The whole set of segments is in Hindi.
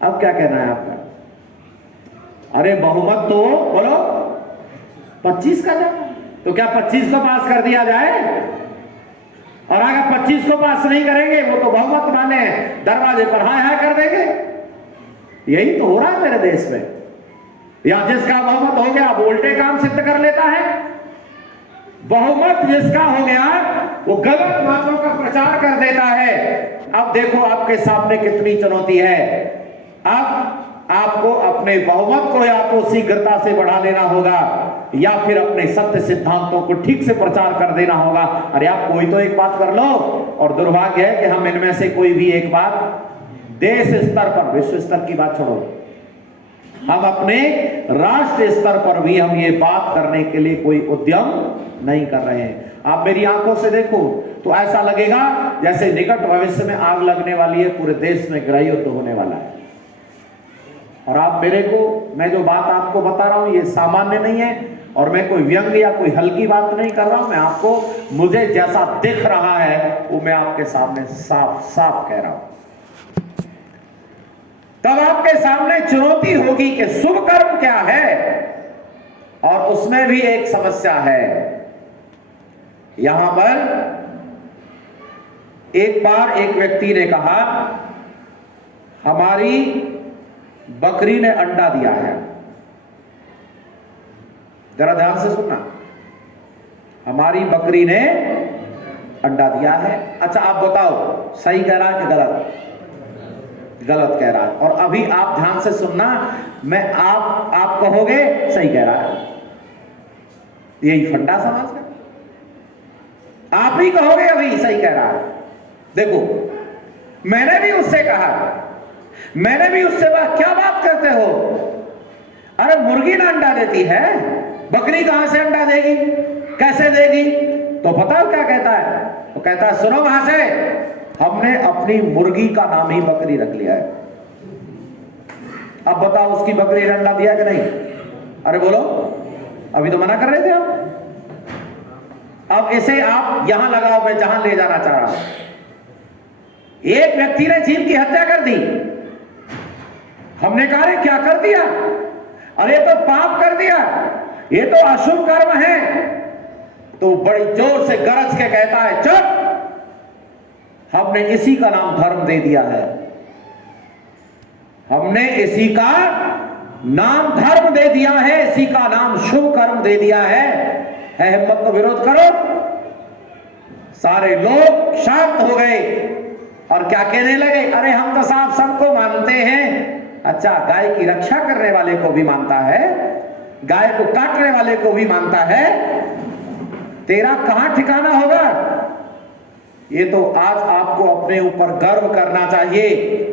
अब क्या कहना है आपका? अरे बहुमत तो बोलो 25 का जाए, तो क्या 25 को पास कर दिया जाए? और अगर 25 को पास नहीं करेंगे वो तो बहुमत माने दरवाजे पर हाय हाय कर देंगे। यही तो हो रहा है मेरे देश में। या जिसका बहुमत हो गया वो उल्टे काम सिद्ध कर लेता है। बहुमत जिसका हो गया वो गलत बातों का प्रचार कर देता है। अब देखो आपके सामने कितनी चुनौती है। अब आपको अपने बहुमत को या तो शीघ्रता से बढ़ा लेना होगा या फिर अपने सत्य सिद्धांतों को ठीक से प्रचार कर देना होगा। अरे आप कोई तो एक बात कर लो। और दुर्भाग्य है कि हम इनमें से कोई भी एक बात देश स्तर पर, विश्व स्तर की बात छोड़ो, हम अपने राष्ट्र स्तर पर भी हम ये बात करने के लिए कोई उद्यम नहीं कर रहे हैं। आप मेरी आंखों से देखो तो ऐसा लगेगा जैसे निकट भविष्य में आग लगने वाली है, पूरे देश में गृह युद्ध होने वाला है। और आप मेरे को, मैं जो बात आपको बता रहा हूं ये सामान्य नहीं है और मैं कोई व्यंग या कोई हल्की बात नहीं कर रहा हूं। मैं आपको, मुझे जैसा दिख रहा है वो मैं आपके सामने साफ साफ कह रहा हूं। तब आपके सामने चुनौती होगी कि शुभ कर्म क्या है। और उसमें भी एक समस्या है। यहां पर एक बार एक व्यक्ति ने कहा हमारी बकरी ने अंडा दिया है। जरा ध्यान से सुनना, हमारी बकरी ने अंडा दिया है। अच्छा आप बताओ सही कह रहा है कि गलत? गलत कह रहा है। और अभी आप ध्यान से सुनना, मैं आप कहोगे सही कह रहा है। यही फंडा समाज का, आप ही कहोगे अभी सही कह रहा है। देखो मैंने भी उससे कहा, मैंने भी उससे क्या बात करते हो, अरे मुर्गी ना अंडा देती है, बकरी कहां से अंडा देगी, कैसे देगी? तो पता क्या कहता है? तो कहता है सुनो वहां से, हमने अपनी मुर्गी का नाम ही बकरी रख लिया है। अब बताओ उसकी बकरी ने अंडा दिया कि नहीं? अरे बोलो, अभी तो मना कर रहे थे आप। अब इसे आप यहां लगाओ, मैं जहां ले जाना चाह रहा हूं। एक व्यक्ति ने जीव की हत्या कर दी, हमने कहा अरे क्या कर दिया, अरे तो पाप कर दिया, ये तो अशुभ कर्म है। तो बड़ी जोर से गरज के कहता है चुप, हमने इसी का नाम धर्म दे दिया है, हमने इसी का नाम धर्म दे दिया है, इसी का नाम शुभ कर्म दे दिया है हिम्मत तो विरोध करो। सारे लोग शांत हो गए और क्या कहने लगे, अरे हम तो साहब सबको मानते हैं। अच्छा गाय की रक्षा करने वाले को भी मानता है, गाय को काटने वाले को भी मानता है, तेरा कहां ठिकाना होगा? ये तो आज आपको अपने ऊपर गर्व करना चाहिए।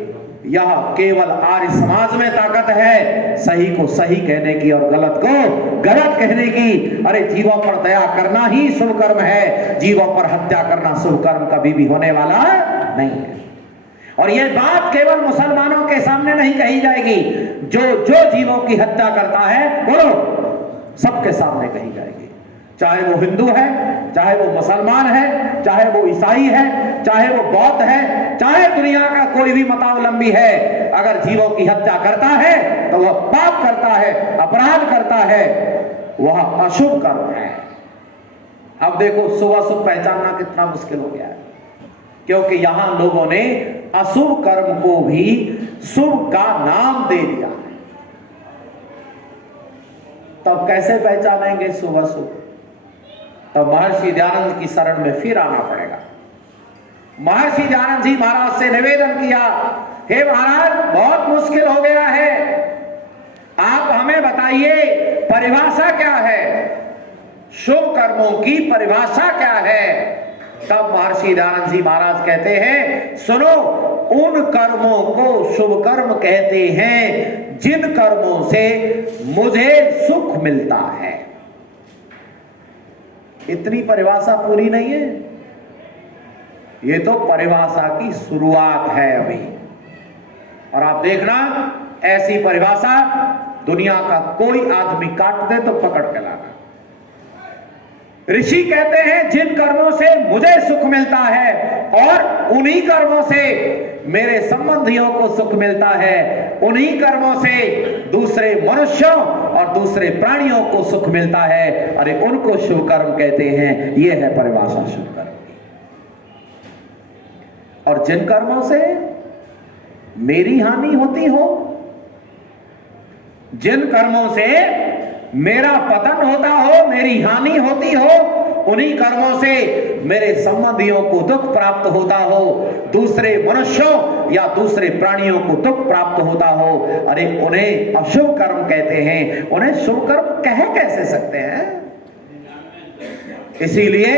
यह केवल आर्य समाज में ताकत है सही को सही कहने की और गलत को गलत कहने की। अरे जीवों पर दया करना ही शुभ कर्म है, जीवों पर हत्या करना शुभ कर्म कभी भी होने वाला नहीं है। और यह बात केवल मुसलमानों के सामने नहीं कही जाएगी, जो जो जीवों की हत्या करता है बोलो सबके सामने कही जाएगी। चाहे वो हिंदू है, चाहे वो मुसलमान है, चाहे वो ईसाई है, चाहे वो बौद्ध है, चाहे दुनिया का कोई भी मतावलंबी है, अगर जीवों की हत्या करता है तो वह पाप करता है, अपराध करता है, वह अशुभ कर्म है। अब देखो शुभ पहचानना कितना मुश्किल हो गया है, क्योंकि यहां लोगों ने अशुभ कर्म को भी शुभ का नाम दे दिया है। तब कैसे पहचानेंगे शुभ अशुभ? तब महर्षि दयानंद की शरण में फिर आना पड़ेगा। महर्षि दयानंद जी महाराज से निवेदन किया, हे महाराज बहुत मुश्किल हो गया है, आप हमें बताइए परिभाषा क्या है, शुभ कर्मों की परिभाषा क्या है? तब महर्षि दयानंद जी महाराज कहते हैं सुनो, उन कर्मों को शुभ कर्म कहते हैं जिन कर्मों से मुझे सुख मिलता है। इतनी परिभाषा पूरी नहीं है, ये तो परिभाषा की शुरुआत है अभी। और आप देखना ऐसी परिभाषा दुनिया का कोई आदमी काट दे तो पकड़ के लाना। ऋषि कहते हैं जिन कर्मों से मुझे सुख मिलता है और उन्हीं कर्मों से मेरे संबंधियों को सुख मिलता है, उन्हीं कर्मों से दूसरे मनुष्यों और दूसरे प्राणियों को सुख मिलता है। अरे उनको शुभ कर्म कहते हैं। यह है परिभाषा शुभ कर्म। और जिन कर्मों से मेरी हानि होती हो, जिन कर्मों से मेरा पतन होता हो, मेरी हानि होती हो, उन्हीं कर्मों से मेरे संबंधियों को दुख प्राप्त होता हो, दूसरे मनुष्यों या दूसरे प्राणियों को दुख प्राप्त होता हो, अरे उन्हें अशुभ कर्म कहते हैं। उन्हें शुभ कर्म कह कैसे सकते हैं? इसीलिए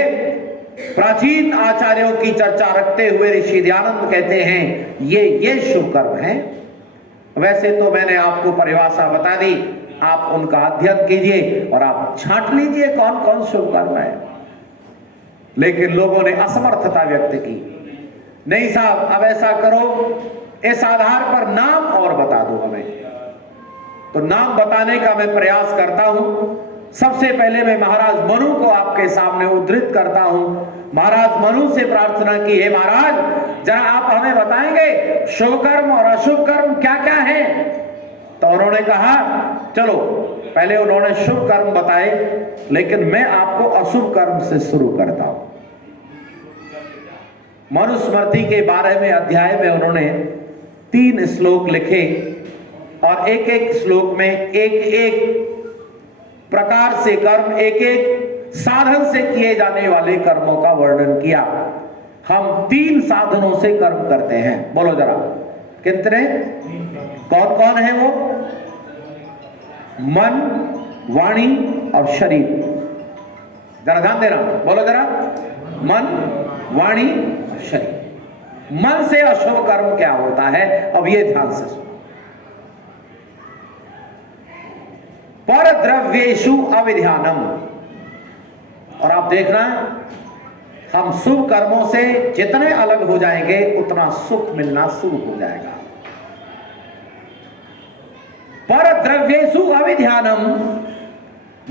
प्राचीन आचार्यों की चर्चा रखते हुए ऋषि दयानंद कहते हैं ये शुभ कर्म है। वैसे तो मैंने आपको परिभाषा बता दी, आप उनका अध्ययन कीजिए और आप छांट लीजिए कौन कौन शुभ कर्म है। लेकिन लोगों ने असमर्थता व्यक्त की, नहीं साहब अब ऐसा करो, इस आधार पर नाम और बता दो हमें। तो नाम बताने का मैं प्रयास करता हूं। सबसे पहले मैं महाराज मनु को आपके सामने उद्धृत करता हूं। महाराज मनु से प्रार्थना की, हे महाराज जरा आप हमें बताएंगे शुभ कर्म और अशुभ कर्म क्या क्या है। तो उन्होंने कहा चलो, पहले उन्होंने शुभ कर्म बताए, लेकिन मैं आपको अशुभ कर्म से शुरू करता हूं। मनुस्मृति के 12वें अध्याय में उन्होंने 3 श्लोक लिखे और एक एक श्लोक में एक एक प्रकार से कर्म, एक एक साधन से किए जाने वाले कर्मों का वर्णन किया। हम 3 साधनों से कर्म करते हैं, बोलो जरा कितने, कौन कौन है वो? मन, वाणी और शरीर। जरा ध्यान देना, बोलो जरा, मन, वाणी और शरीर। मन से अशुभ कर्म क्या होता है, अब ये ध्यान से सुनो। पर द्रव्येषु अविध्यानम। और आप देखना, हम शुभ कर्मों से जितने अलग हो जाएंगे उतना सुख मिलना शुरू हो जाएगा। पर द्रव्येषु अविध्यानम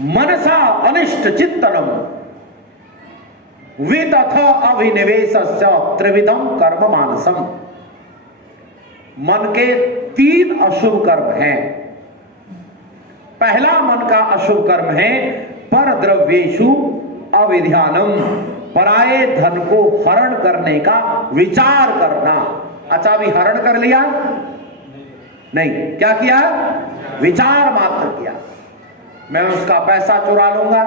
मनसा अनिष्ट चित्तनम वितथ अभिनिवेशस्य त्रिविधम कर्म मानसम। मन के 3 अशुभ कर्म हैं। पहला मन का अशुभ कर्म है पर द्रव्येषु अविध्यानम, पराये धन को हरण करने का विचार करना। अच्छा अभी हरण कर लिया नहीं, क्या किया? विचार मात्र किया। मैं उसका पैसा चुरा लूंगा,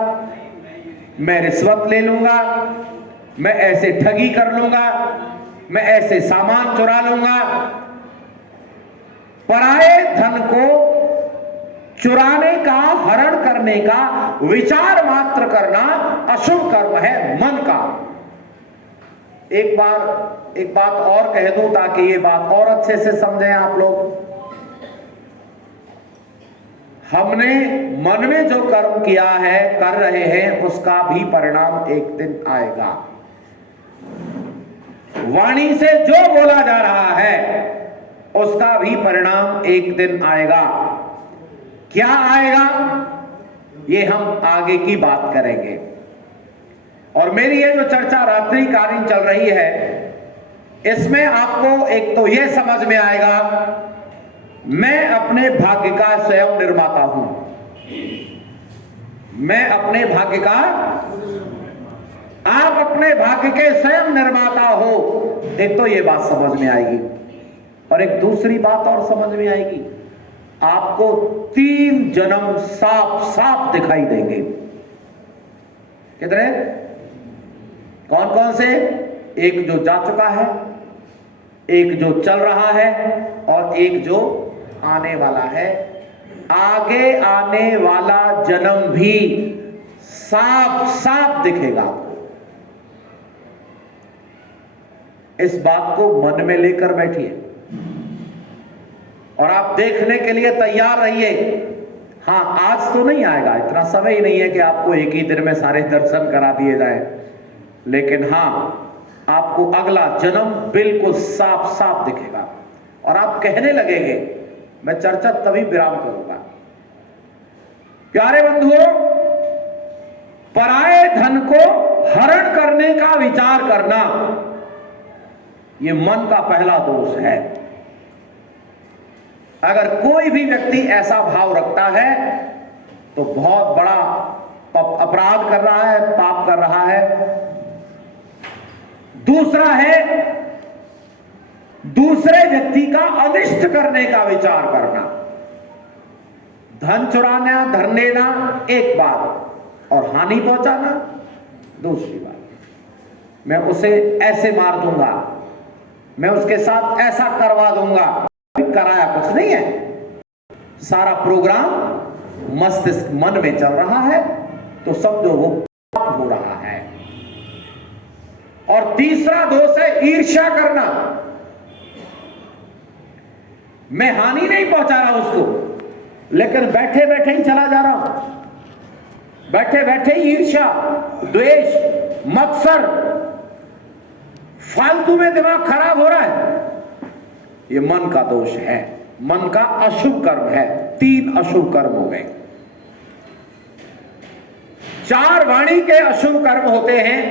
मैं रिश्वत ले लूंगा, मैं ऐसे ठगी कर लूंगा, मैं ऐसे सामान चुरा लूंगा। पराये धन को चुराने का, हरण करने का विचार मात्र करना अशुभ कर्म है मन का। एक बात और कह दूं ताकि ये बात और अच्छे से समझें आप लोग। हमने मन में जो कर्म किया है, कर रहे हैं, उसका भी परिणाम एक दिन आएगा। वाणी से जो बोला जा रहा है उसका भी परिणाम एक दिन आएगा। क्या आएगा ये हम आगे की बात करेंगे। और मेरी ये जो चर्चा रात्रिकालीन चल रही है, इसमें आपको एक तो ये समझ में आएगा मैं अपने भाग्य का स्वयं निर्माता हूं। मैं अपने भाग्य का, आप अपने भाग्य के स्वयं निर्माता हो। एक तो ये बात समझ में आएगी और एक दूसरी बात और समझ में आएगी, आपको 3 जन्म साफ साफ दिखाई देंगे। कितने? कौन कौन से? एक जो जा चुका है, एक जो चल रहा है और एक जो आने वाला है। आगे आने वाला जन्म भी साफ साफ दिखेगा आपको। इस बात को मन में लेकर बैठिए और आप देखने के लिए तैयार रहिए। हाँ, आज तो नहीं आएगा, इतना समय ही नहीं है कि आपको एक ही दिन में सारे दर्शन करा दिए जाए, लेकिन हाँ आपको अगला जन्म बिल्कुल साफ साफ दिखेगा और आप कहने लगेंगे। मैं चर्चा तभी विराम करूंगा। प्यारे बंधुओं, पराये धन को हरण करने का विचार करना ये मन का पहला दोष है। अगर कोई भी व्यक्ति ऐसा भाव रखता है तो बहुत बड़ा अपराध कर रहा है, पाप कर रहा है। दूसरा है दूसरे व्यक्ति का अनिष्ट करने का विचार करना। धन चुराना, धन लेना एक बात और हानि पहुंचाना दूसरी बात। मैं उसे ऐसे मार दूंगा, मैं उसके साथ ऐसा करवा दूंगा। कराया कुछ नहीं है, सारा प्रोग्राम मस्तिष्क मन में चल रहा है, तो समझो वो पाप हो रहा है। और तीसरा दोष है ईर्ष्या करना। मैं हानि नहीं पहुंचा रहा उसको, लेकिन बैठे बैठे ही चला जा रहा हूं, बैठे बैठे ही ईर्ष्या, द्वेष, मत्सर, फालतू में दिमाग खराब हो रहा है। ये मन का दोष है, मन का अशुभ कर्म है। 3 अशुभ कर्म हो गए। 4 वाणी के अशुभ कर्म होते हैं,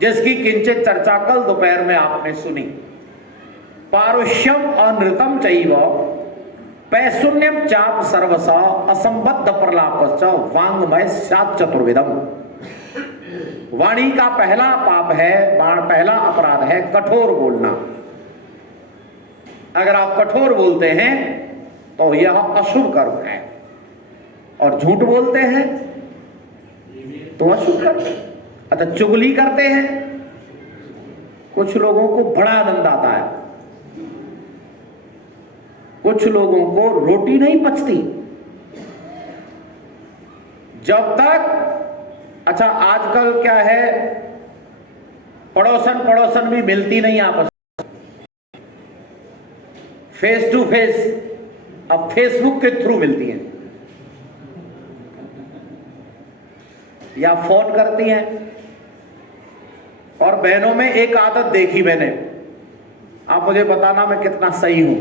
जिसकी किंचित चर्चा कल दोपहर में आपने सुनी। पारुष्यम अनृतम चैव पैशून्यम चाप सर्वसा असंबद्ध प्रलापश्च वांग्मय स्यात् चतुर्विधम। वाणी का पहला पाप है, पहला अपराध है कठोर बोलना। अगर आप कठोर बोलते हैं तो यह अशुभ कर्म है, और झूठ बोलते हैं तो अशुभ कर्म। अच्छा, चुगली करते हैं, कुछ लोगों को बड़ा आनंद आता है, कुछ लोगों को रोटी नहीं पचती जब तक। अच्छा, आजकल क्या है, पड़ोसन भी मिलती नहीं आपस, फेस टू फेस, अब फेसबुक के थ्रू मिलती हैं या फोन करती हैं। और बहनों में एक आदत देखी मैंने, आप मुझे बताना मैं कितना सही हूं।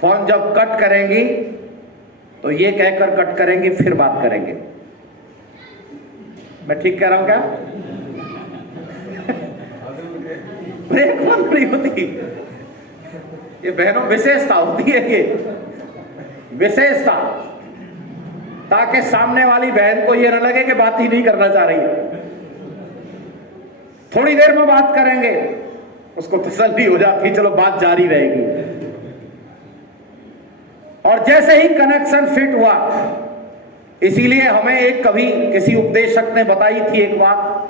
फोन जब कट करेंगी तो ये कहकर कट करेंगी, फिर बात करेंगे। मैं ठीक कह रहा हूं क्या? ब्रेक बंद नहीं होती। ये बहनों विशेषता होती है, ये विशेषता, ताकि सामने वाली बहन को ये न लगे कि बात ही नहीं करना चाह रही है। थोड़ी देर में बात करेंगे, उसको तसल्ली हो जाती, चलो बात जारी रहेगी। और जैसे ही कनेक्शन फिट हुआ, इसीलिए हमें एक कभी किसी उपदेशक ने बताई थी एक बात,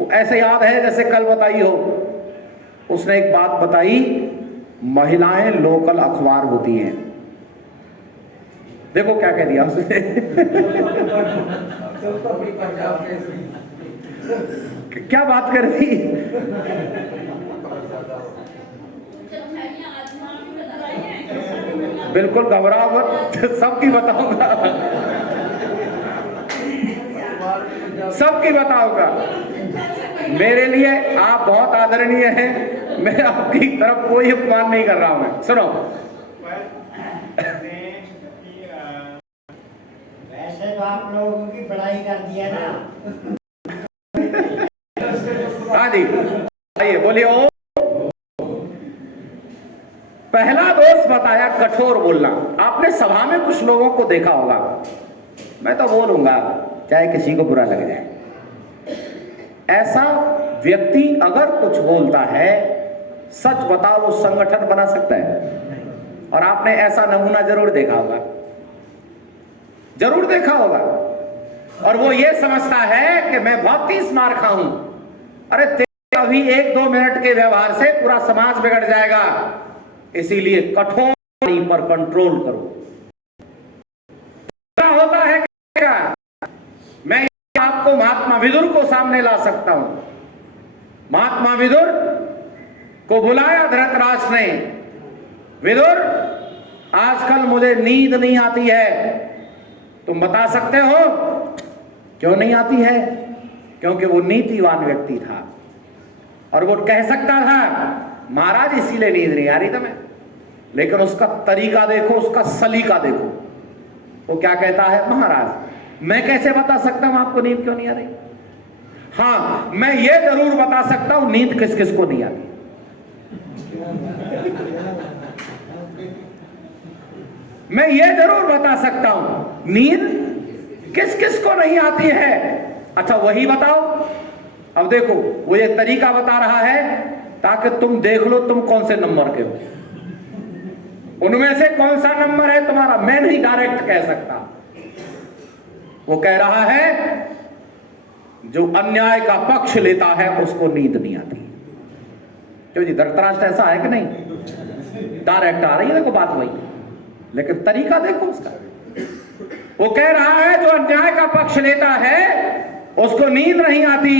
वो ऐसे याद है जैसे कल बताई हो। उसने एक बात बताई, महिलाएं लोकल अखबार होती हैं। देखो क्या कह दिया उसने। क्या बात कर रही? बिल्कुल घबराओ मत, सबकी बताऊंगा, सबकी बताऊंगा। मेरे लिए आप बहुत आदरणीय हैं, मैं आपकी तरफ कोई अपमान नहीं कर रहा हूं। मैं सुनो, वैसे तो आप लोगों की बड़ाई कर दिया ना। हाँ जी, आइए बोलिए। ओ, पहला दोष बताया कठोर बोलना। आपने सभा में कुछ लोगों को देखा होगा, मैं तो बोलूंगा चाहे किसी को बुरा लग जाए। ऐसा व्यक्ति अगर कुछ बोलता है, सच बताओ, वो संगठन बना सकता है। और आपने ऐसा नमूना जरूर देखा होगा, जरूर देखा होगा। और वो ये समझता है कि मैं बहुत 30 मार खाऊं। अरे तेरे अभी 1-2 मिनट के व्यवहार से पूरा समाज बिगड़ जाएगा। इसीलिए कठोर पर कंट्रोल करो। क्या होता है क्या? मैं आपको महात्मा विदुर को सामने ला सकता हूं। महात्मा विदुर को बुलाया धृतराष्ट्र ने, विदुर आजकल मुझे नींद नहीं आती है, तुम बता सकते हो क्यों नहीं आती है? क्योंकि वो नीतिवान व्यक्ति था और वो कह सकता था महाराज इसीलिए नींद नहीं आ रही तुम्हें। लेकिन उसका तरीका देखो, उसका सलीका देखो। वो क्या कहता है, महाराज मैं कैसे बता सकता हूं आपको नींद क्यों नहीं आ रही? हाँ, मैं ये जरूर बता सकता हूं नींद किस किस को नहीं आती। मैं ये जरूर बता सकता हूं नींद किस किस को नहीं आती है। अच्छा वही बताओ। अब देखो वो ये तरीका बता रहा है ताकि तुम देख लो तुम कौन से नंबर के हो, उनमें से कौन सा नंबर है तुम्हारा। मैं नहीं डायरेक्ट कह सकता। वो कह रहा है जो अन्याय का पक्ष लेता है उसको नींद नहीं आती। क्यों जी, धृतराष्ट्र ऐसा है कि नहीं? डायरेक्ट आ रही है देखो बात वही, लेकिन तरीका देखो उसका। वो कह रहा है जो अन्याय का पक्ष लेता है उसको नींद नहीं आती,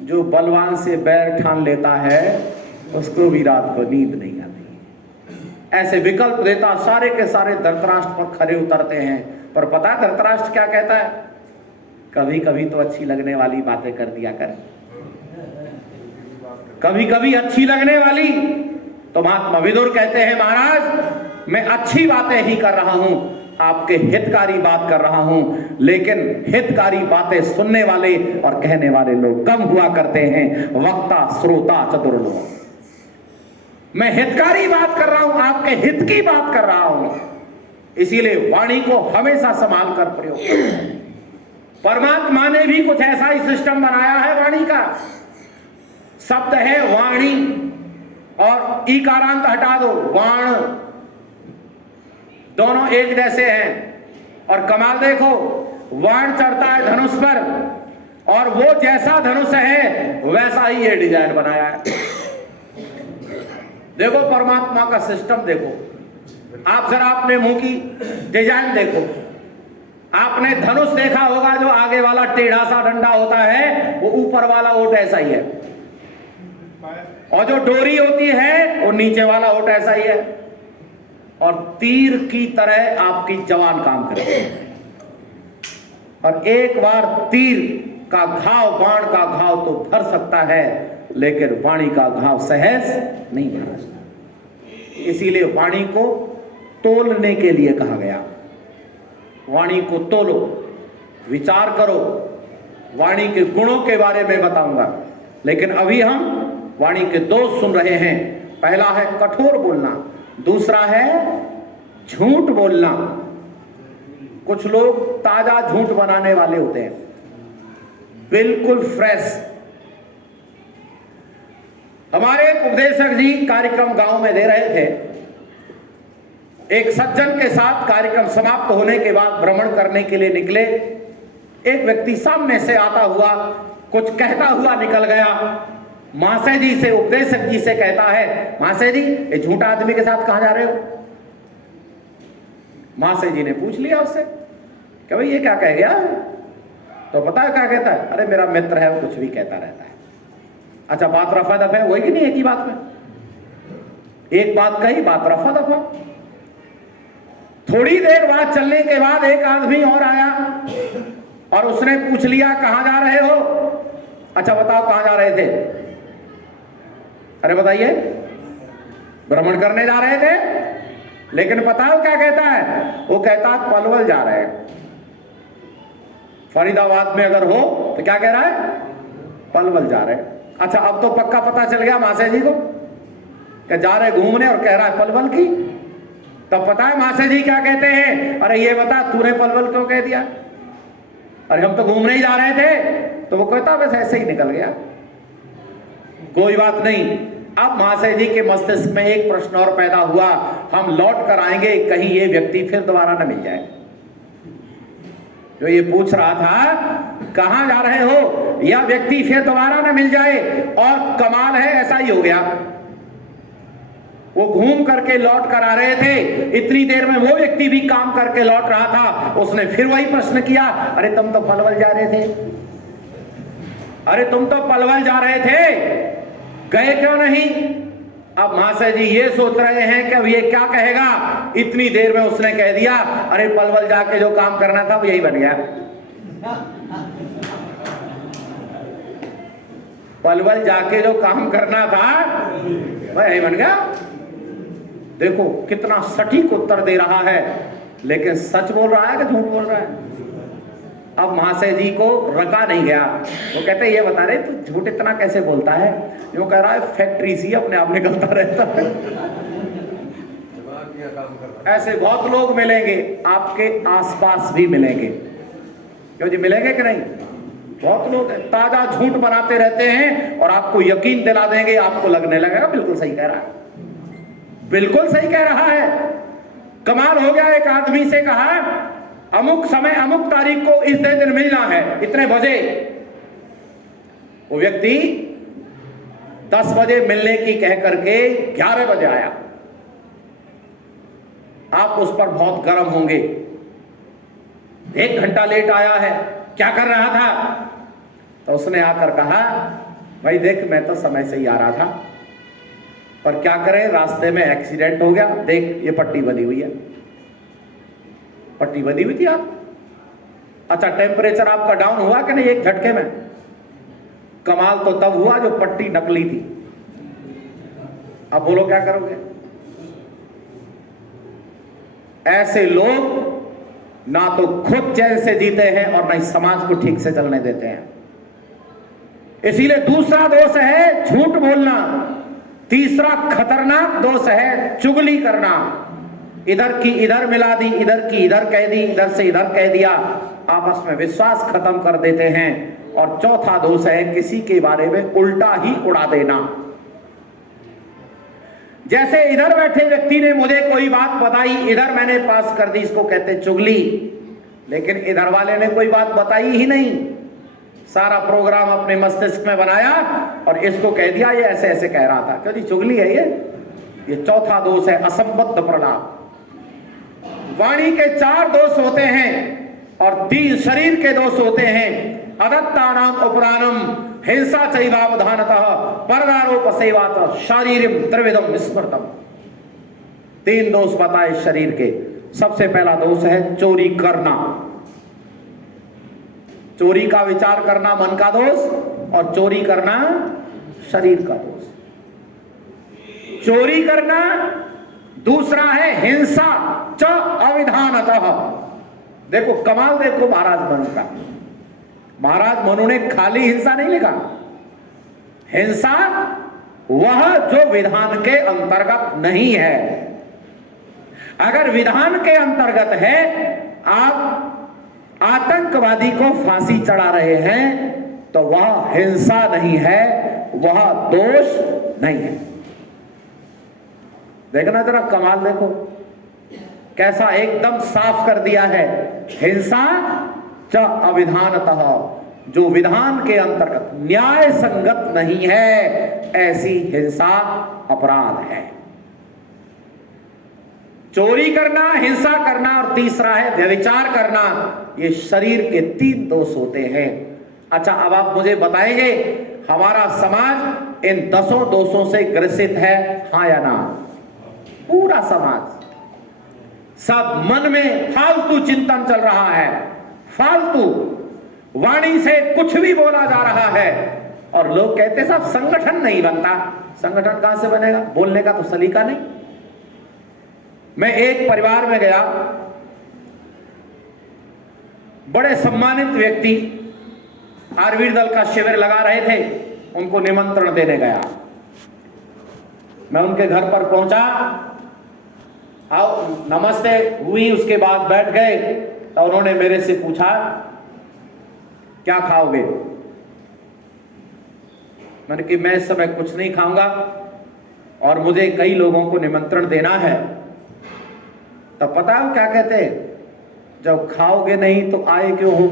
जो बलवान से बैर ठान लेता है उसको भी रात को नींद नहीं आती। ऐसे विकल्प देता सारे के सारे धृतराष्ट्र पर खरे उतरते हैं। पर पता है धृतराष्ट्र क्या कहता है? कभी कभी तो अच्छी लगने वाली बातें कर दिया कर, कभी कभी अच्छी लगने वाली। तो महात्मा विदुर कहते हैं महाराज मैं अच्छी बातें ही कर रहा हूं, आपके हितकारी बात कर रहा हूं, लेकिन हितकारी बातें सुनने वाले और कहने वाले लोग कम हुआ करते हैं। वक्ता श्रोता चतुर लोग। मैं हितकारी बात कर रहा हूं, आपके हित की बात कर रहा हूं, इसीलिए वाणी को हमेशा संभाल कर प्रयोग करो। परमात्मा ने भी कुछ ऐसा ही सिस्टम बनाया है वाणी का। शब्द है वाणी और ईकारांत हटा दो, वाण, दोनों एक जैसे हैं। और कमाल देखो, वाण चढ़ता है धनुष पर और वो जैसा धनुष है वैसा ही ये डिजाइन बनाया है। देखो परमात्मा का सिस्टम देखो। आप जरा अपने मुंह की डिजाइन देखो। आपने धनुष देखा होगा, जो आगे वाला टेढ़ा सा डंडा होता है वो ऊपर वाला ओट ऐसा ही है, और जो डोरी होती है वो नीचे वाला ओट ऐसा ही है, और तीर की तरह आपकी जवान काम करेगी। और एक बार तीर का घाव, बाण का घाव तो भर सकता है, लेकिन वाणी का घाव सहज नहीं भरा सकता। इसीलिए वाणी को तोलने के लिए कहा गया। वाणी को तोलो, विचार करो। वाणी के गुणों के बारे में बताऊंगा, लेकिन अभी हम वाणी के दोष सुन रहे हैं। पहला है कठोर बोलना, दूसरा है झूठ बोलना। कुछ लोग ताजा झूठ बनाने वाले होते हैं, बिल्कुल फ्रेश। हमारे उपदेशक जी कार्यक्रम गांव में दे रहे थे। एक सज्जन के साथ कार्यक्रम समाप्त होने के बाद भ्रमण करने के लिए निकले। एक व्यक्ति सामने से आता हुआ कुछ कहता हुआ निकल गया। महाशय जी से, उपदेशक जी से कहता है, महाशय जी ये झूठा आदमी के साथ कहां जा रहे हो? महाशय जी ने पूछ लिया उससे कि भाई ये क्या कह गया? तो पता है क्या कहता है? अरे मेरा मित्र है, वो कुछ भी कहता रहता है। अच्छा, बात रफा दफा है, वही कि नहीं? एक ही बात में एक बात कही, बात रफा दफा। थोड़ी देर बाद चलने के बाद एक आदमी और आया और उसने पूछ लिया कहां जा रहे हो? अच्छा बताओ कहां जा रहे थे? अरे बताइए, भ्रमण करने जा रहे थे। लेकिन पता है क्या कहता है? वो कहता है पलवल जा रहे हैं। फरीदाबाद में अगर हो तो क्या कह रहा है? पलवल जा रहे हैं। अच्छा, अब तो पक्का पता चल गया महाशय जी को कि जा रहे घूमने, और कह रहा है पलवल की। तब पता है महाशय जी क्या कहते हैं? अरे ये बता तूने पलवल क्यों कह दिया? अरे हम तो घूमने ही जा रहे थे। तो वो कहता बस ऐसे ही निकल गया, कोई बात नहीं। अब महाशय जी के मस्तिष्क में एक प्रश्न और पैदा हुआ, हम लौट कर आएंगे, कहीं ये व्यक्ति फिर दोबारा न मिल जाए। जो ये पूछ रहा था कहां जा रहे हो, यह व्यक्ति फिर दोबारा न मिल जाए। और कमाल है, ऐसा ही हो गया। वो घूम करके लौट कर आ रहे थे, इतनी देर में वो व्यक्ति भी काम करके लौट रहा था। उसने फिर वही प्रश्न किया, अरे तुम तो पलवल जा रहे थे, अरे तुम तो पलवल जा रहे थे, गए क्यों नहीं? अब महाशय जी ये सोच रहे हैं कि अब ये क्या कहेगा। इतनी देर में उसने कह दिया, अरे पलवल जाके जो काम करना था वो यही बन गया। पलवल जाके जो काम करना था वह यही बन गया। देखो कितना सटीक उत्तर दे रहा है, लेकिन सच बोल रहा है कि झूठ बोल रहा है? अब महाशय जी को रखा नहीं गया। वो कहते ये बता रहे तू झूठ इतना कैसे बोलता है? वो कह रहा है फैक्ट्री सी अपने आप निकलता रहता है। ऐसे बहुत लोग मिलेंगे, आपके आसपास भी मिलेंगे। क्यों जी, मिलेंगे कि नहीं? बहुत लोग ताजा झूठ बनाते रहते हैं और आपको यकीन दिला देंगे, आपको लगने लगेगा बिल्कुल सही कह रहा है, बिल्कुल सही कह रहा है। कमाल हो गया, एक आदमी से कहा अमुक समय अमुक तारीख को इस दिन मिलना है इतने बजे। वो व्यक्ति 10 बजे मिलने की कह करके 11 बजे आया। आप उस पर बहुत गर्म होंगे, 1 घंटा लेट आया है, क्या कर रहा था? तो उसने आकर कहा भाई देख मैं तो समय से ही आ रहा था, पर क्या करें रास्ते में एक्सीडेंट हो गया, देख ये पट्टी बनी हुई है। पट्टी बनी हुई थी आप? अच्छा, टेम्परेचर आपका डाउन हुआ कि नहीं एक झटके में? कमाल तो तब हुआ जो पट्टी नकली थी। अब बोलो क्या करोगे? ऐसे लोग ना तो खुद चैन से जीते हैं और ना ही समाज को ठीक से चलने देते हैं। इसीलिए दूसरा दोष है झूठ बोलना, तीसरा खतरनाक दोष है चुगली करना। इधर की इधर मिला दी, इधर की इधर कह दी, इधर से इधर कह दिया, आपस में विश्वास खत्म कर देते हैं। और चौथा दोष है किसी के बारे में उल्टा ही उड़ा देना। जैसे इधर बैठे व्यक्ति ने मुझे कोई बात बताई, इधर मैंने पास कर दी, इसको कहते चुगली। लेकिन इधर वाले ने कोई बात बताई ही नहीं, सारा प्रोग्राम अपने मस्तिष्क में बनाया और इसको कह दिया ये ऐसे ऐसे कह रहा था। क्यों जी, चुगली है ये चौथा दोष है असंबद्ध प्रलाप। वाणी के 4 दोष होते हैं और 3 शरीर के दोष होते हैं। अदत्तानाम उपरानम हिंसा चैवावधानतः परदारोपसेवात शारीरिम त्रिविधम स्मृतम। 3 दोष बताए शरीर के। सबसे पहला दोष है चोरी करना। चोरी का विचार करना मन का दोष और चोरी करना शरीर का दोष। चोरी करना। दूसरा है हिंसा च अविधानतः। देखो कमाल, देखो महाराज मनु का। महाराज मनु ने खाली हिंसा नहीं लिखा, हिंसा वह जो विधान के अंतर्गत नहीं है। अगर विधान के अंतर्गत है, आप आतंकवादी को फांसी चढ़ा रहे हैं, तो वह हिंसा नहीं है, वह दोष नहीं है। देखना जरा कमाल, देखो कैसा एकदम साफ कर दिया है। हिंसा च अविधानतः, जो विधान के अंतर्गत न्याय संगत नहीं है, ऐसी हिंसा अपराध है। चोरी करना, हिंसा करना और तीसरा है व्यभिचार करना। ये शरीर के 3 दोष होते हैं। अच्छा, अब आप मुझे बताएंगे हमारा समाज इन 10 दोषों से ग्रसित है, हाँ या ना? पूरा समाज, सब मन में फालतू चिंतन चल रहा है, फालतू वाणी से कुछ भी बोला जा रहा है और लोग कहते हैं साहब संगठन नहीं बनता। संगठन कहां से बनेगा? बोलने का तो सलीका नहीं। मैं एक परिवार में गया, बड़े सम्मानित व्यक्ति आर्वीर दल का शिविर लगा रहे थे, उनको निमंत्रण देने गया। मैं उनके घर पर पहुंचा, आओ नमस्ते हुई, उसके बाद बैठ गए तो उन्होंने मेरे से पूछा क्या खाओगे? मैंने कि मैं इस समय कुछ नहीं खाऊंगा और मुझे कई लोगों को निमंत्रण देना है। तब पता है क्या कहते हैं? जब खाओगे नहीं तो आए क्यों हो?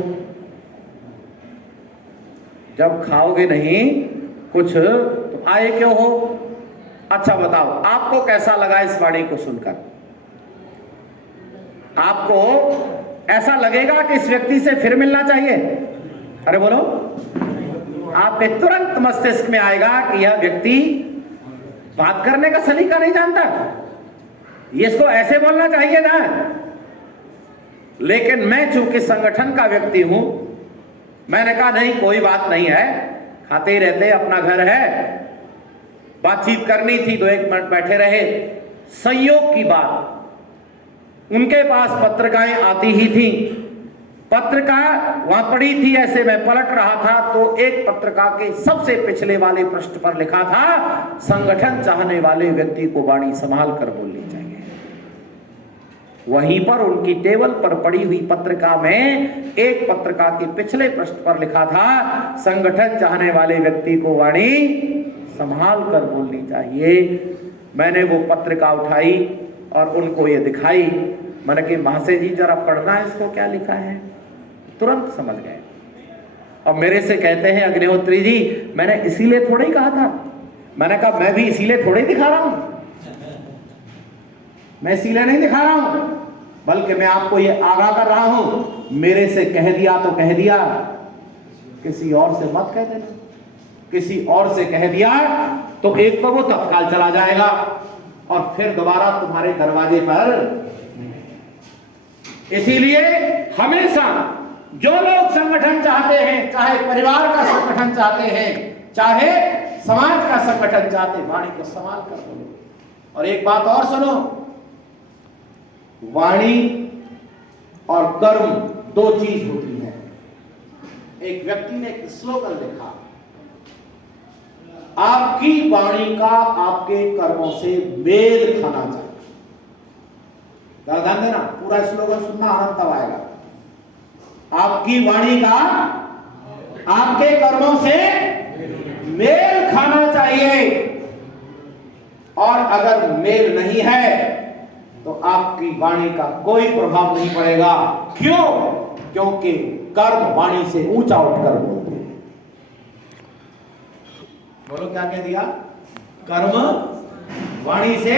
जब खाओगे नहीं कुछ तो आए क्यों हो? अच्छा बताओ, आपको कैसा लगा इस वाणी को सुनकर? आपको ऐसा लगेगा कि इस व्यक्ति से फिर मिलना चाहिए? अरे बोलो, आपके तुरंत मस्तिष्क में आएगा कि यह व्यक्ति बात करने का सलीका नहीं जानता, ये इसको ऐसे बोलना चाहिए ना। लेकिन मैं चूंकि संगठन का व्यक्ति हूं, मैंने कहा नहीं कोई बात नहीं है, खाते ही रहते, अपना घर है, बातचीत करनी थी तो 1 मिनट बैठे रहे। संयोग की बात, उनके पास पत्रिकाएं आती ही थी, पत्रिका वहां पड़ी थी, ऐसे मैं पलट रहा था तो एक पत्रिका के सबसे पिछले वाले पृष्ठ पर लिखा था, संगठन चाहने वाले व्यक्ति को वाणी संभाल कर बोलनी चाहिए। वहीं पर उनकी टेबल पर पड़ी हुई पत्रिका में एक पत्रिका के पिछले पृष्ठ पर लिखा था, संगठन चाहने वाले व्यक्ति को वाणी संभाल कर बोलनी चाहिए। मैंने वो पत्रिका उठाई और उनको ये दिखाई। मैंने कि महाशय जी जरा पढ़ना है इसको क्या लिखा है। तुरंत समझ गए और मेरे से कहते हैं, अग्निहोत्री जी मैंने इसीलिए थोड़ा ही कहा था। मैंने कहा मैं भी इसीलिए थोड़ा ही दिखा रहा हूं, मैं इसीलिए नहीं दिखा रहा हूं, बल्कि मैं आपको ये आगाह कर रहा हूं, मेरे से कह दिया तो कह दिया, किसी और से मत कह देना। किसी और से कह दिया तो एक तो वो तत्काल चला जाएगा और फिर दोबारा तुम्हारे दरवाजे पर। इसीलिए हमेशा जो लोग संगठन चाहते हैं, चाहे परिवार का संगठन चाहते हैं, चाहे समाज का संगठन चाहते हैं, वाणी को संभाल कर बोलो। और एक बात और सुनो, वाणी और कर्म दो चीज होती है। एक व्यक्ति ने एक स्लोगन लिखा, आपकी वाणी का आपके कर्मों से मेल खाना चाहिए। ध्यान देना, पूरा स्लोगन सुनना, आनंद तब आएगा। आपकी वाणी का आपके कर्मों से मेल खाना चाहिए, और अगर मेल नहीं है तो आपकी वाणी का कोई प्रभाव नहीं पड़ेगा। क्यों? क्योंकि कर्म वाणी से ऊंचा उठकर बोलते हैं। बोलो क्या कह दिया? कर्म वाणी से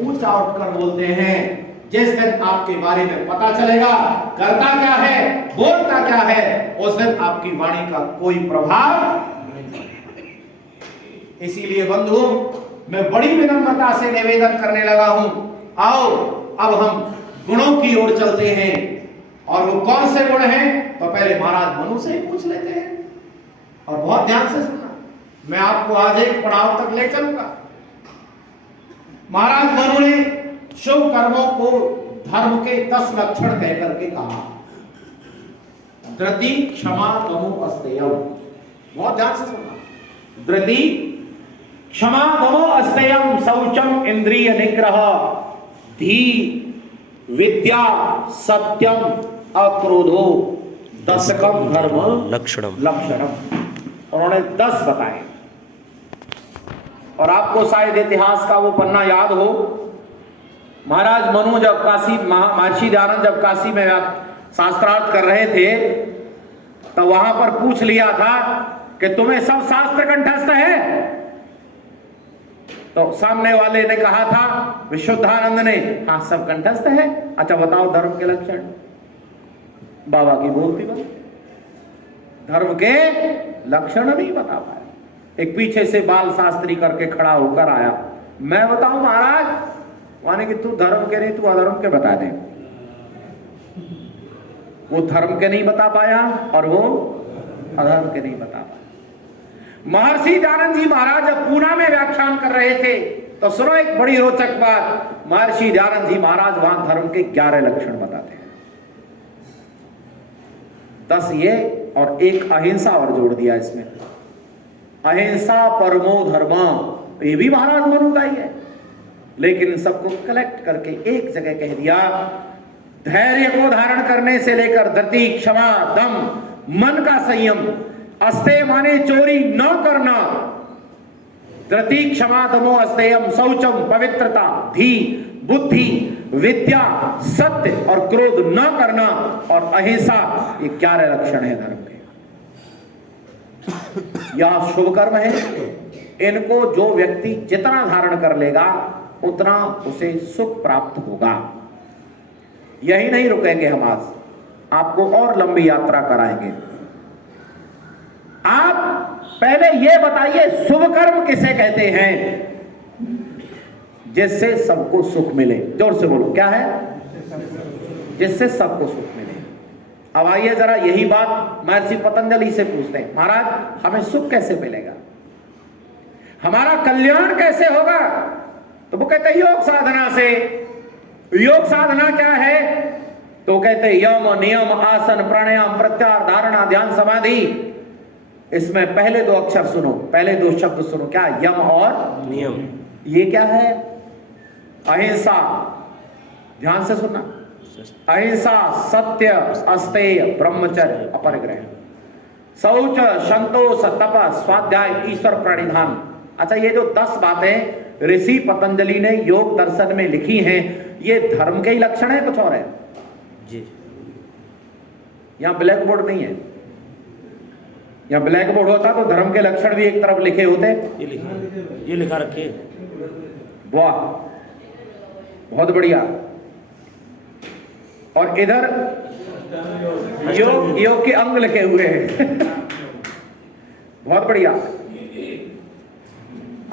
ऊंचा उठकर बोलते हैं। जिस दिन आपके बारे में पता चलेगा करता क्या है, बोलता क्या है, उस दिन आपकी वाणी का कोई प्रभाव नहीं पड़ेगा। इसीलिए बंधु, मैं बड़ी विनम्रता से निवेदन करने लगा हूं, आओ अब हम गुणों की ओर चलते हैं। और वो कौन से गुण हैं? तो पहले महाराज मनु से ही पूछ लेते हैं। और बहुत ध्यान से सुनना, मैं आपको आज एक पड़ाव तक ले चलूंगा। महाराज मनु ने शुभ कर्मों को धर्म के 10 लक्षण कह करके कहा। धृति, क्षमा, दमो, अस्तेयम। बहुत ध्यान से सुनना। धृति, क्षमा, दमो, अस्तेयम, शौचम, इंद्रिय निग्रह, धी, विद्या, सत्यम, अक्रोधो, दशकम धर्म लक्षणम। उन्होंने 10 बताए। और आपको शायद इतिहास का वो पन्ना याद हो, महाराज मनु जब काशी, महर्षि दयानंद जब काशी में शास्त्रार्थ कर रहे थे तो वहां पर पूछ लिया था कि तुम्हें सब शास्त्र कंठस्थ है? तो सामने वाले ने कहा था, विशुद्धानंद ने, हाँ सब कंठस्थ है। अच्छा बताओ धर्म के लक्षण। बाबा की बोलती बात, धर्म के लक्षण नहीं बता पाया। एक पीछे से बाल शास्त्री करके खड़ा होकर आया, मैं बताऊं महाराज, माने कि तू धर्म के नहीं, तू अधर्म के बता दे। वो धर्म के नहीं बता पाया और वो अधर्म के नहीं बता पाया। महर्षि दयानंद जी महाराज जब पूना में व्याख्यान कर रहे थे तो सुनो एक बड़ी रोचक बात। महर्षि दयानंद जी महाराज वहां धर्म के 11 लक्षण बताते हैं। 10 ये और एक अहिंसा और जोड़ दिया इसमें। अहिंसा परमो धर्म, ये भी महाराज मनु का ही है, लेकिन इन सबको कलेक्ट करके एक जगह कह दिया। धैर्य को धारण करने से लेकर धृति, क्षमा, दम, मन का संयम, अस्तेय माने चोरी न करना, धृति, क्षमा, दमो, अस्तेयम, शौचम पवित्रता, धी बुद्धि, विद्या, सत्य और क्रोध न करना, और अहिंसा, ये 11 लक्षण है धर्म के। यह शुभ कर्म है। इनको जो व्यक्ति जितना धारण कर लेगा उतना उसे सुख प्राप्त होगा। यही नहीं रुकेंगे हम, आज आपको और लंबी यात्रा कराएंगे। आप पहले यह बताइए शुभ कर्म किसे कहते हैं? जिससे सबको सुख मिले। जोर से बोलो, क्या है? जिससे सबको सुख मिले। अब आइए जरा यही बात महर्षि पतंजलि से पूछते हैं, महाराज हमें सुख कैसे मिलेगा, हमारा कल्याण कैसे होगा? तो वो कहते हैं योग साधना से। योग साधना क्या है? तो कहते यम नियम आसन प्राणायाम प्रत्याहार धारणा ध्यान समाधि। इसमें पहले दो अक्षर सुनो, पहले दो शब्द सुनो, क्या? यम और नियम। ये क्या है? अहिंसा। ध्यान से सुनना, अहिंसा, सत्य, अस्तेय, ब्रह्मचर्य, अपरिग्रह, शौच, संतोष, तप, स्वाध्याय, ईश्वर प्रणिधान। अच्छा, ये जो 10 बातें ऋषि पतंजलि ने योग दर्शन में लिखी हैं, ये धर्म के ही लक्षण है, कुछ और है? जी। यहां ब्लैक बोर्ड नहीं है। यहां ब्लैक बोर्ड होता तो धर्म के लक्षण भी एक तरफ लिखे होते। ये लिखा रखे। वाह, बहुत बढ़िया। और इधर योग के अंग लिखे हुए हैं। बहुत बढ़िया।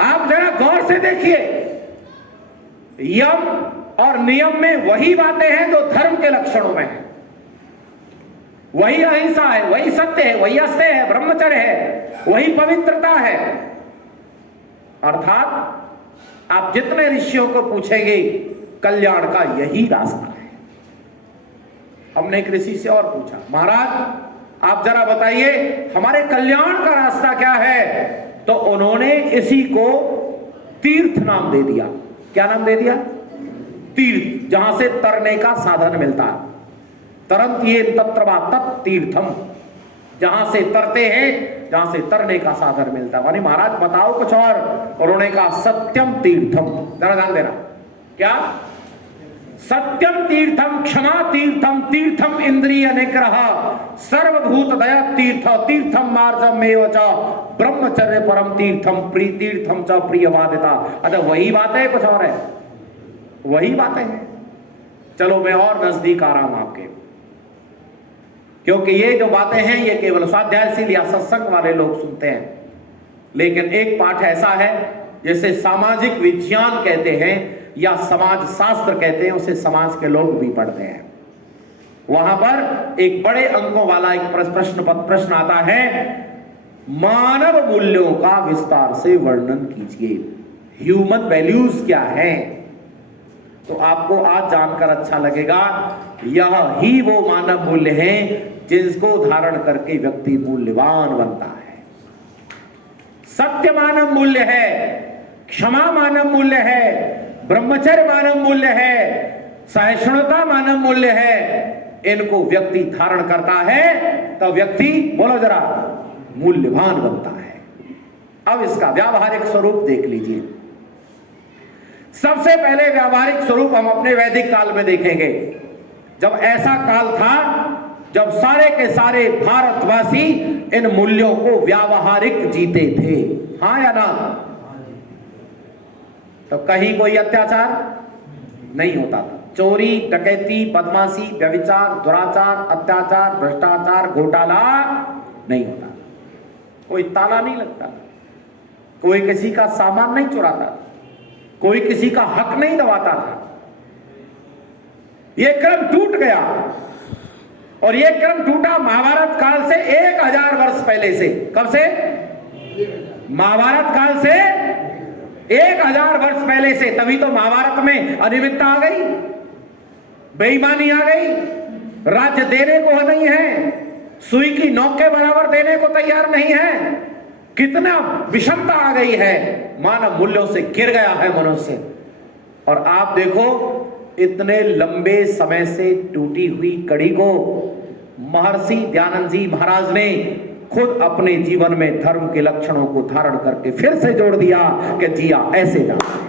आप जरा गौर से देखिए, यम और नियम में वही बातें हैं जो धर्म के लक्षणों में है। वही अहिंसा है, वही सत्य है, वही अस्तेय है, ब्रह्मचर्य है, वही पवित्रता है। अर्थात आप जितने ऋषियों को पूछेंगे, कल्याण का यही रास्ता है। हमने एक ऋषि से और पूछा, महाराज आप जरा बताइए हमारे कल्याण का रास्ता क्या है? तो उन्होंने इसी को तीर्थ नाम दे दिया। क्या नाम दे दिया? तीर्थ, जहां से तरने का साधन मिलता है। तरंत ये तत्रवा तत् तीर्थम, जहां से तरते हैं, जहां से तरने का साधन मिलता है। महाराज बताओ कुछ और। उन्होंने कहा सत्यम तीर्थम। जरा ध्यान देना, क्या? सत्यम तीर्थम, क्षमा तीर्थम, तीर्थम इंद्रिय निग्रह, सर्वभूत दया तीर्थ, तीर्थम मार्जमेव च, ब्रह्मचर्य परम तीर्थम, प्रीतीर्थम च प्रियवादिता। अच्छा, वही बात है, कुछ और है? वही बातें हैं। चलो मैं और नजदीक आ रहा हूं आपके, क्योंकि ये जो बातें हैं ये केवल स्वाध्यायशील या सत्संग वाले लोग सुनते हैं। लेकिन एक पाठ ऐसा है जिसे सामाजिक विज्ञान कहते हैं या समाज शास्त्र कहते हैं, उसे समाज के लोग भी पढ़ते हैं। वहां पर एक बड़े अंकों वाला एक प्रश्न आता है, मानव मूल्यों का विस्तार से वर्णन कीजिए, ह्यूमन वैल्यूज क्या है? तो आपको आज जानकर अच्छा लगेगा, यह ही वो मानव मूल्य हैं जिसको धारण करके व्यक्ति मूल्यवान बनता है। सत्य मानव मूल्य है, क्षमा मानव मूल्य है, ब्रह्मचर्य मानव मूल्य है, सहिष्णुता मानव मूल्य है। इनको व्यक्ति धारण करता है तो व्यक्ति, बोलो जरा, मूल्यवान बनता है। अब इसका व्यावहारिक स्वरूप देख लीजिए। सबसे पहले व्यावहारिक स्वरूप हम अपने वैदिक काल में देखेंगे, जब ऐसा काल था जब सारे के सारे भारतवासी इन मूल्यों को व्यावहारिक जीते थे। हाँ या ना? तो कहीं कोई अत्याचार नहीं होता था। चोरी, डकैती, बदमाशी, व्यभिचार, दुराचार, अत्याचार, भ्रष्टाचार, घोटाला नहीं होता। कोई ताला नहीं लगता, कोई किसी का सामान नहीं चुराता, कोई किसी का हक नहीं दबाता था। यह क्रम टूट गया, और यह क्रम टूटा महाभारत काल से 1000 वर्ष पहले से। कब से? महाभारत काल से 1000 वर्ष पहले से। तभी तो महाभारत में अनियमितता आ गई, बेईमानी आ गई, राज्य देने को नहीं है, सुई की नोक के बराबर देने को तैयार नहीं है। कितना विषमता आ गई है, मानव मूल्यों से गिर गया है मनुष्य। और आप देखो, इतने लंबे समय से टूटी हुई कड़ी को महर्षि दयानंद जी महाराज ने खुद अपने जीवन में धर्म के लक्षणों को धारण करके फिर से जोड़ दिया कि जिया ऐसे जाता है,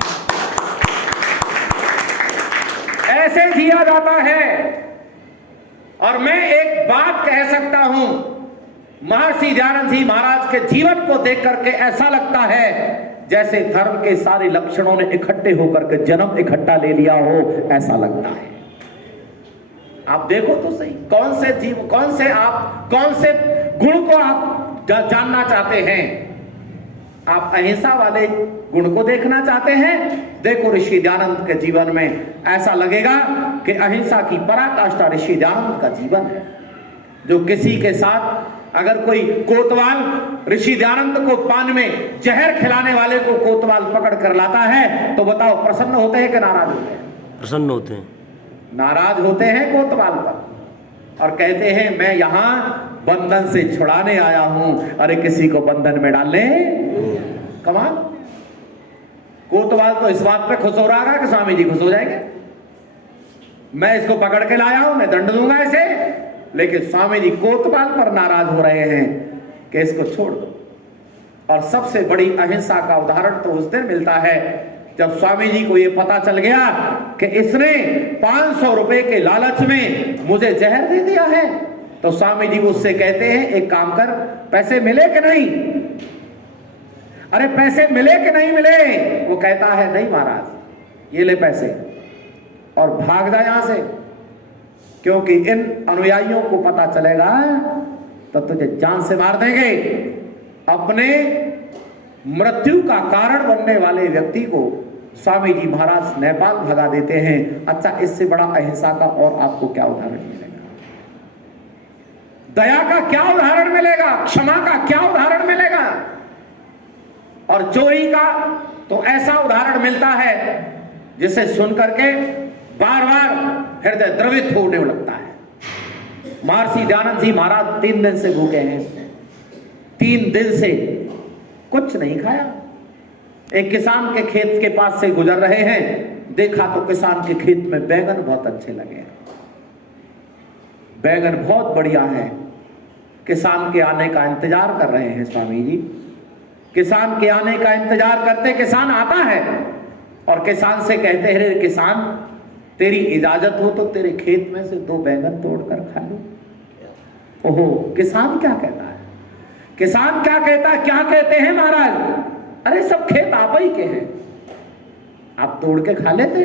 ऐसे जिया जाता है। और मैं एक बात कह सकता हूं, महर्षि दयानंद जी महाराज के जीवन को देख करके ऐसा लगता है जैसे धर्म के सारे लक्षणों ने इकट्ठे होकर के जन्म इकट्ठा ले लिया हो, ऐसा लगता है। आप देखो तो सही, कौन से जीव, कौन से गुण को आप जानना चाहते हैं? आप अहिंसा वाले गुण को देखना चाहते हैं? देखो ऋषि दयानंद के जीवन में ऐसा लगेगा कि अहिंसा की पराकाष्ठा ऋषि दयानंद का जीवन है। जो किसी के साथ अगर कोई कोतवाल ऋषि दयानंद को पान में जहर खिलाने वाले को कोतवाल पकड़ कर लाता है तो बताओ प्रसन्न होते हैं कि नाराज होते हैं? प्रसन्न होते हैं। नाराज होते हैं कोतवाल पर और कहते हैं मैं यहां बंधन से छुड़ाने आया हूं, अरे किसी को बंधन में डालने कमाल। कोतवाल तो इस बात पे खुश हो रहा है कि स्वामी जी खुश हो जाएंगे, मैं इसको पकड़ के लाया हूं, मैं दंड दूंगा इसे, लेकिन स्वामी जी कोतवाल पर नाराज हो रहे हैं कि इसको छोड़ दो। और सबसे बड़ी अहिंसा का उदाहरण तो उस दिन मिलता है जब स्वामी जी को यह पता चल गया कि इसने 500 रुपए के लालच में मुझे जहर दे दिया है। तो स्वामी जी उससे कहते हैं एक काम कर, पैसे मिले कि नहीं? अरे पैसे मिले कि नहीं मिले? वो कहता है नहीं महाराज, ये ले पैसे और भाग जा यहां से, क्योंकि इन अनुयायियों को पता चलेगा तो तुझे जान से मार देंगे। अपने मृत्यु का कारण बनने वाले व्यक्ति को स्वामी जी महाराज नेपाल भगा देते हैं। अच्छा, इससे बड़ा अहिंसा का और आपको क्या उदाहरण मिलेगा? दया का क्या उदाहरण मिलेगा? क्षमा का क्या उदाहरण मिलेगा? और चोरी का तो ऐसा उदाहरण मिलता है जिसे सुनकर के बार बार हृदय द्रवित होने लगता है। महर्षि दयानंद जी महाराज 3 दिन से भूखे हैं, 3 दिन से कुछ नहीं खाया। एक किसान के खेत के पास से गुजर रहे हैं, देखा तो किसान के खेत में बैंगन बहुत अच्छे लगे, बैंगन बहुत बढ़िया है। किसान के आने का इंतजार कर रहे हैं स्वामी जी। किसान के आने का इंतजार करते किसान आता है और किसान से कहते हैं, रे किसान तेरी इजाजत हो तो तेरे खेत में से 2 बैंगन तोड़कर खा लो। ओहो, किसान क्या कहता है? किसान क्या कहता है? क्या कहते हैं महाराज? अरे सब खेत आप ही के हैं, आप तोड़ के खा लेते।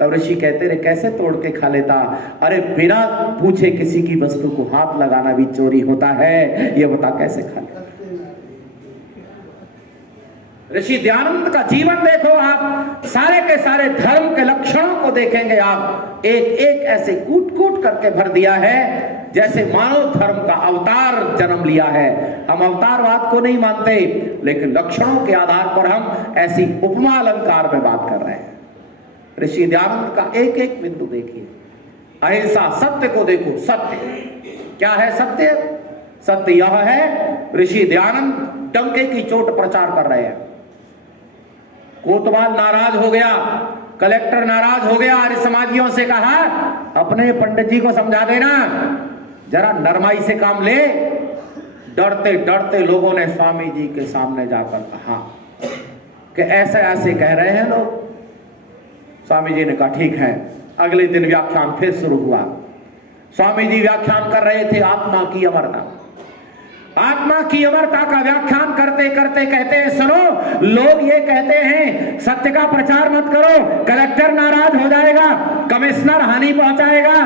तब ऋषि कहते रहे कैसे तोड़ के खा लेता? अरे बिना पूछे किसी की वस्तु को हाथ लगाना भी चोरी होता है, ये बता कैसे खा लेता? ऋषि दयानंद का जीवन देखो आप, सारे के सारे धर्म के लक्षणों को देखेंगे आप, एक एक ऐसे कूट कूट करके भर दिया है जैसे मानव धर्म का अवतार जन्म लिया है। हम अवतारवाद को नहीं मानते, लेकिन लक्षणों के आधार पर हम ऐसी उपमा अलंकार में बात कर रहे हैं। ऋषि दयानंद का एक एक बिंदु देखिए। अहिंसा, सत्य को देखो। सत्य क्या है? सत्य सत्य यह है, ऋषि दयानंद डंके की चोट प्रचार कर रहे हैं। कोतवाल नाराज हो गया, कलेक्टर नाराज हो गया, आर्य समाजियों से कहा अपने पंडित जी को समझा देना, जरा नरमाई से काम ले। डरते डरते लोगों ने स्वामी जी के सामने जाकर कहा कि ऐसे ऐसे कह रहे हैं लोग। स्वामी जी ने कहा ठीक है। अगले दिन व्याख्यान फिर शुरू हुआ। स्वामी जी व्याख्यान कर रहे थे आत्मा की अमरता। आत्मा की अमरता का व्याख्यान करते करते कहते हैं, सुनो, लोग ये कहते हैं सत्य का प्रचार मत करो, कलेक्टर नाराज हो जाएगा, कमिश्नर हानि पहुंचाएगा।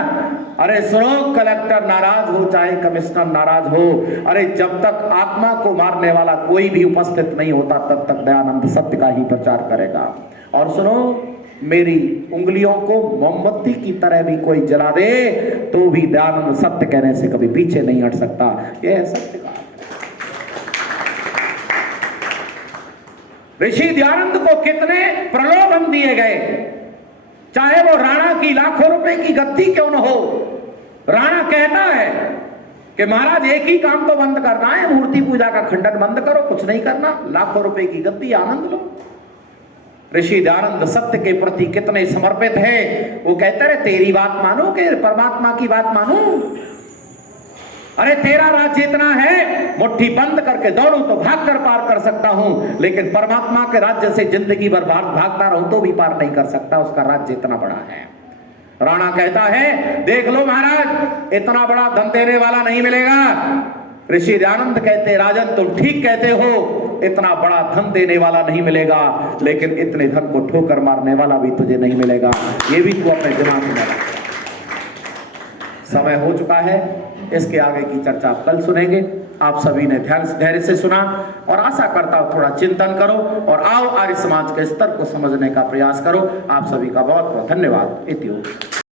अरे सुनो, कलेक्टर नाराज हो चाहे कमिश्नर नाराज हो, अरे जब तक आत्मा को मारने वाला कोई भी उपस्थित नहीं होता तब तक दयानंद सत्य का ही प्रचार करेगा। और सुनो, मेरी उंगलियों को मोमबत्ती की तरह भी कोई जला दे तो भी दयानंद सत्य कहने से कभी पीछे नहीं हट सकता। यह है सत्य का। ऋषि दयानंद को कितने प्रलोभन दिए गए, चाहे वो राणा की लाखों रुपए की गद्दी क्यों न हो। राणा कहता है कि महाराज एक ही काम तो बंद करना है, मूर्ति पूजा का खंडन बंद करो, कुछ नहीं करना, लाखों रुपए की गद्दी, आनंद लो। ऋषि दयानंद सत्य के प्रति कितने समर्पित है। वो कहते रहे तेरी बात मानो कि परमात्मा की बात मानो। अरे तेरा राज्य इतना है, मुट्ठी बंद करके दौड़ू तो भाग कर पार कर सकता हूं, लेकिन परमात्मा के राज्य से जिंदगी भर भागता रहूं तो भी पार नहीं कर सकता, उसका राज्य इतना बड़ा है। राणा कहता है देख लो महाराज, इतना बड़ा धन देने वाला नहीं मिलेगा। ऋषि दयानंद कहते राजन तुम ठीक कहते हो, इतना बड़ा धन देने वाला नहीं मिलेगा, लेकिन इतने धन को ठोकर मारने वाला भी तुझे नहीं मिलेगा। ये भी तू अपने दिमाग में रख। समय हो चुका है, इसके आगे की चर्चा कल सुनेंगे। आप सभी ने धैर्य से सुना और आशा करता हूं थोड़ा चिंतन करो और आओ आर्य समाज के स्तर को समझने का प्रयास करो। आप सभी का बहुत बहुत धन्यवाद। इति